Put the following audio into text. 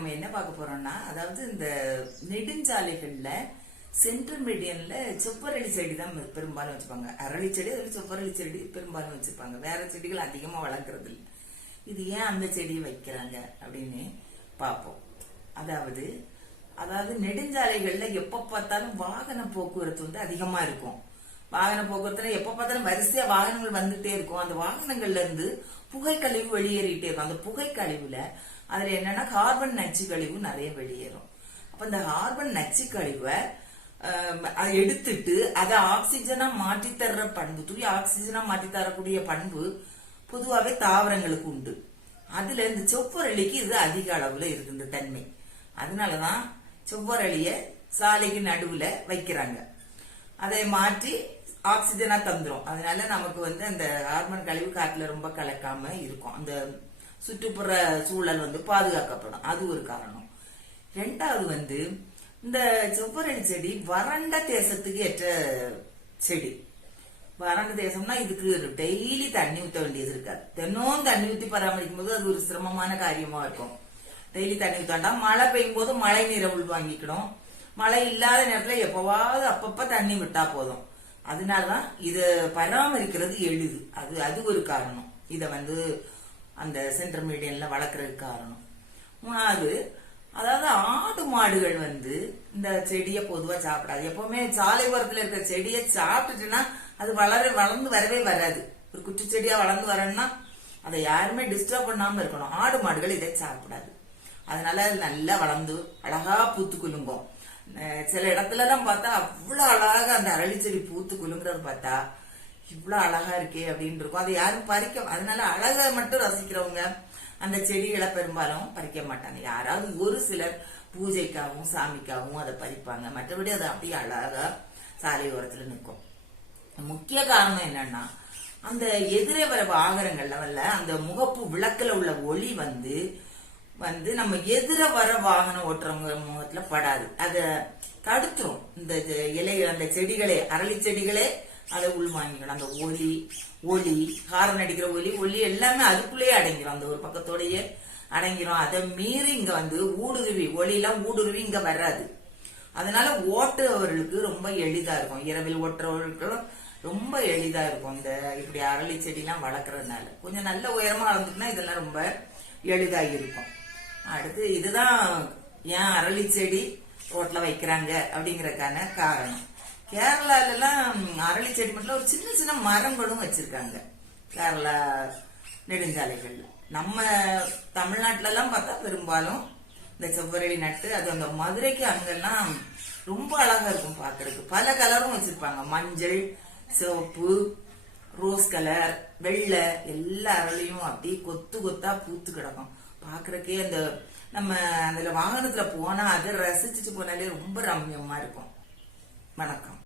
நம்ம என்ன பார்க்க போறோம்னா அதாவது இந்த நெடுஞ்சாலைகள்ல சென்ட்ரல் மீடியன்ல செவ்வரளி செடி தான் பெரும்பாலும் வச்சுப்பாங்க. அரளி செடி அதில் செவ்வரளி செடி பெரும்பாலும் வச்சுப்பாங்க. வேற செடிகள் அதிகமாக வளர்க்கறது இல்லை இது ஏன் அந்த செடியை வைக்கிறாங்க அப்படின்னு பார்ப்போம். அதாவது அதாவது நெடுஞ்சாலைகளில் எப்போ பார்த்தாலும் வாகன போக்குவரத்து வந்து அதிகமாக இருக்கும். வாகன போக்குவரத்துல எப்ப பார்த்தாலும் வரிசையா வாகனங்கள் வந்துட்டே இருக்கும். அந்த வாகனங்கள்ல இருந்து புகை கழிவு வெளியேறிட்டே இருக்கும். அந்த புகை கழிவுல அதுல என்னன்னா கார்பன் நச்சு கழிவு நிறைய வெளியேறும். அப்ப இந்த கார்பன் நச்சு கழிவை அதை எடுத்துட்டு அதை ஆக்சிஜனா மாற்றி தர்ற பண்பு தூய் ஆக்சிஜனா மாற்றி தரக்கூடிய பண்பு பொதுவாகவே தாவரங்களுக்கு உண்டு. அதுல இந்த செவ்வரளிக்கு இது அதிக அளவுல இருக்கு இந்த தன்மை. அதனாலதான் செவ்வரளிய சாலைக்கு நடுவுல வைக்கிறாங்க. அதை மாற்றி ஆக்சிஜனா தந்துடும் அதனால நமக்கு வந்து அந்த கார்பன் கழிவு காற்றுல ரொம்ப கலக்காம இருக்கும். அந்த சுற்றுப்புற சூழல் வந்து பாதுகாக்கப்படும். அது ஒரு காரணம். ரெண்டாவது வந்து இந்த செவ்வரளி செடி வறண்ட தேசத்துக்கு ஏற்ற செடி. வறண்ட தேசம்னா இதுக்கு டெய்லி தண்ணி ஊற்ற வேண்டியது இருக்காது. தினமும் தண்ணி ஊற்றி பராமரிக்கும் போது அது ஒரு சிரமமான காரியமா இருக்கும். டெய்லி தண்ணி ஊற்றாண்டா மழை பெய்யும் போது மழை நீரை உள்வாங்கிக்கணும் மழை இல்லாத நேரத்தில் எப்பவாவது அப்பப்ப தண்ணி விட்டா போதும். அதனாலதான் இதை பராமரிக்கிறது எளிது. அது அது ஒரு காரணம். இதை வந்து அந்த சென்ட்ரல் மீடியன்ல வளர்க்கறதுக்கு காரணம். மூணாவது அதாவது ஆடு மாடுகள் வந்து இந்த செடியை பொதுவாக சாப்பிடாது. எப்பவுமே சாலை ஓரத்தில் இருக்கிற செடியை சாப்பிட்டுட்டுன்னா அது வளர வளர்ந்து வரவே வராது. ஒரு குட்டி செடியா வளர்ந்து வரணும்னா அதை யாருமே டிஸ்டர்ப் பண்ணாம இருக்கணும். ஆடு மாடுகள் இதை சாப்பிடாது. அதனால அது நல்லா வளர்ந்து அழகா பூத்து குலுங்கும். சில இடத்துலலாம் பார்த்தா அவ்வளோ அழகாக அந்த அரளி செடி பூத்து குலுங்குறது பார்த்தா இவ்வளவு அழகா இருக்கே அப்படின்னு இருக்கும். அதை யாரும் பறிக்க அதனால அழகை மட்டும் ரசிக்கிறவங்க அந்த செடிகளை பெரும்பாலும் பறிக்க மாட்டாங்க. யாராவது ஒரு சிலர் பூஜைக்காகவும் சாமிக்காகவும் அதை பறிப்பாங்க. மற்றபடி அது அப்படியே அழகா சாலை ஓரத்தில் நிற்கும். முக்கிய காரணம் என்னன்னா அந்த எதிரே வர வாகனங்கள்ல வரல அந்த முகப்பு விளக்குல உள்ள ஒளி வந்து வந்து நம்ம எதிர வர வாகனம் ஓட்டுறவங்க முகத்துல படாது. அதை தடுத்துரும். இந்த இது இலை அந்த செடிகளே அரளி செடிகளே அதை உள்வாங்கிக்கணும். அந்த ஒலி ஒளி ஹாரன் அடிக்கிற ஒலி ஒலி எல்லாமே அதுக்குள்ளேயே அடங்கிடும் அந்த ஒரு பக்கத்தோடையே அடங்கிரும். அதை மீறி இங்க வந்து ஊடுருவி ஒலியெல்லாம் ஊடுருவி இங்க வராது. அதனால ஓட்டுறவர்களுக்கு ரொம்ப எளிதா இருக்கும். இரவில் ஓட்டுறவர்களுக்கும் ரொம்ப எளிதா இருக்கும் இந்த இப்படி அரளி செடிலாம் வளர்க்கறதுனால. கொஞ்சம் நல்ல உயரமா வளர்ந்துட்டுனா இதெல்லாம் ரொம்ப எளிதா இருக்கும். அடுத்து இதுதான் ஏன் அரளி செடி ரோட்ல வைக்கிறாங்க அப்படிங்கறதுக்கான காரணம். கேரளால அரளி செடி மட்டும் ஒரு சின்ன சின்ன மரங்களும் வச்சிருக்காங்க. கேரளா நெடுஞ்சாலைகள்ல நம்ம தமிழ்நாட்டிலலாம் பார்த்தா பெரும்பாலும் இந்த செவ்வரளி நட்டு அது அந்த மதுரைக்கு அங்கெல்லாம் ரொம்ப அழகா இருக்கும் பார்க்கறதுக்கு பல கலரும் வச்சிருப்பாங்க. மஞ்சள் சிவப்பு ரோஸ் கலர் வெள்ளை எல்லா அரளியும் அப்படியே கொத்து கொத்தா பூத்து கிடக்கும். பார்க்குறக்கே அந்த நம்ம அதில் வாகனத்தில் போனால் அதை ரசிச்சுட்டு போனாலே ரொம்ப ரம்யமாக இருக்கும். வணக்கம்.